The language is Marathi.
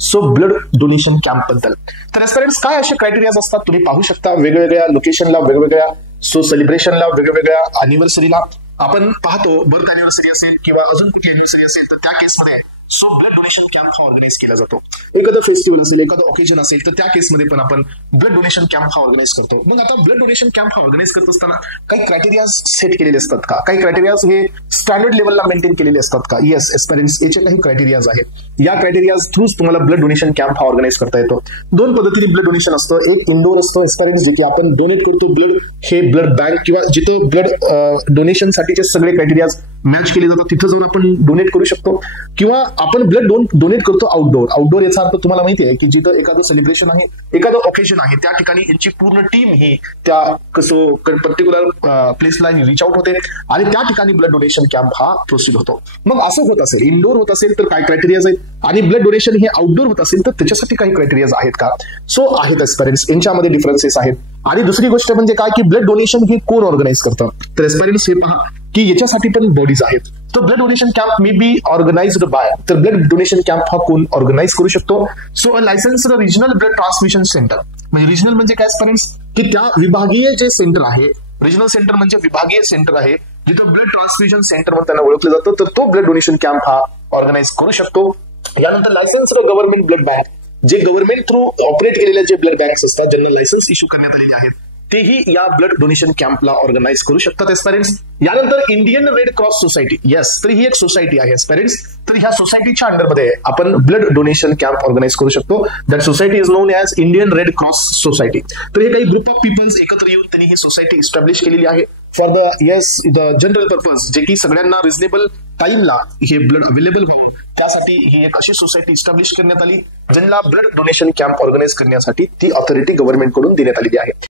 सो ब्लड डोनेशन कॅम्प बद्दल. तर एस्पिरंट्स काय असे क्रायटेरियाज असतात तुम्ही पाहू शकता. वेगवेगळ्या लोकेशनला, वेगवेगळ्या सेलिब्रेशनला, वेगवेगळ्या अॅनिव्हर्सरीला आपण पाहतो. बर्थ अॅनिव्हर्सरी असेल किंवा अजून कुठली अॅनिव्हर्सरी असेल तर त्या केसमध्ये सो ब्लड डोनेशन कॅम्प हा ऑर्गनाइज केला जातो. एखादं फेस्टिवल असेल, एखादं ओकेजन असेल तर त्या केसमध्ये पण आपण ब्लड डोनेशन कॅम्प हा ऑर्गनाइज करतो. मग आता ब्लड डोनेशन कॅम्प हा ऑर्गनाइज करत असताना काही क्रायटेरियाज सेट केलेले असतात का? काही क्रायटेरियाज हे स्टँडर्ड लेवलला मेंटेन केलेले असतात का? येस एस्पिरंट्स, याचे काही क्रायटेरियाज आहेत. या क्रायटेरियाज थ्रूच तुम्हाला ब्लड डोनेशन कॅम्प हा ऑर्गनाइज करता येतो. दोन पद्धतीने ब्लड डोनेशन असतं. एक इंडोर असतं एस्पिरंट्स, जे की आपण डोनेट करतो ब्लड, हे ब्लड बँक किंवा जिथं ब्लड डोनेशन साठीचे सगळे क्रायटेरियाज मॅच केले जातात तिथं जाऊन आपण डोनेट करू शकतो. किंवा आपण ब्लड डोनेट करतो आउटडोर. आउटडोर याचा अर्थ तुम्हाला माहिती आहे की जिथं एखादं सेलिब्रेशन आहे, एखादं ओकेजन आहे, त्या ठिकाणी यांची पूर्ण टीम ही त्या पर्टिक्युलर प्लेसला रिच आउट होते आणि त्या ठिकाणी ब्लड डोनेशन कॅम्प हा प्रोसीड होतो. मग असं होत असेल, इंडोर होत असेल तर काय क्रायटेरियाज आहेत आणि ब्लड डोनेशन हे आउटडोर होत असेल तर त्याच्यासाठी काही क्रायटेरियाज आहेत का? सो आहेत एस्पिरंट्स, यांच्यामध्ये डिफरन्सेस आहेत. आणि दुसरी गोष्ट म्हणजे काय की ब्लड डोनेशन हे कोण ऑर्गनाइज करतं? तर एस्पिरंट्स हे पहा की याच्यासाठी पण बॉडीज आहेत. तर blood donation camp may be organised by, तर ब्लड डोनेशन कॅम्प हा कोण ऑर्गनाइज करू शकतो? So a licensed regional blood transmission centre. म्हणजे रिजनल म्हणजे काय एस्पिरंट्स की त्या विभागीय जे सेंटर आहे, रिजनल सेंटर म्हणजे विभागीय सेंटर आहे जिथं ब्लड ट्रान्सफ्युजन सेंटर म्हणून त्यांना ओळखलं जातं, तर तो ब्लड डोनेशन कॅम्प हा ऑर्गनाइज करू शकतो. यानंतर लायसन्स्ड गव्हर्नमेंट ब्लड बँक, जे गव्हर्नमेंट थ्रू ऑपरेट केलेले जे ब्लड बँक्स असतात, ज्यांना लायसन्स इश्यू करण्यात आलेले आहेत, तेही या ब्लड डोनेशन कॅम्पला ऑर्गनाइज करू शकतात एस्पिरंट्स. यानंतर Indian red cross society, yes, तर ही एक सोसायटी आहे एस्पिरंट्स. तर ह्या सोसायटीच्या अंडरमध्ये आपण ब्लड डोनेशन कॅम्प ऑर्गनाइज करू शकतो. That society is non as Indian red cross society. तर हे काही ग्रुप ऑफ पीपल्स एकत्र येऊन त्यांनी ही सोसायटी इस्टॅब्लिश केलेली आहे फॉर द जनरल पर्पज, जे की सगळ्यांना रिझनेबल टाइमला हे ब्लड अवेलेबल व्हावं त्यासाठी ही एक अशी सोसायटी इस्टॅब्लिश करण्यात आली, ज्यांना ब्लड डोनेशन कॅम्प ऑर्गनाइज करण्यासाठी ती ऑथॉरिटी गव्हर्नमेंट कडून देण्यात आलेली आहे.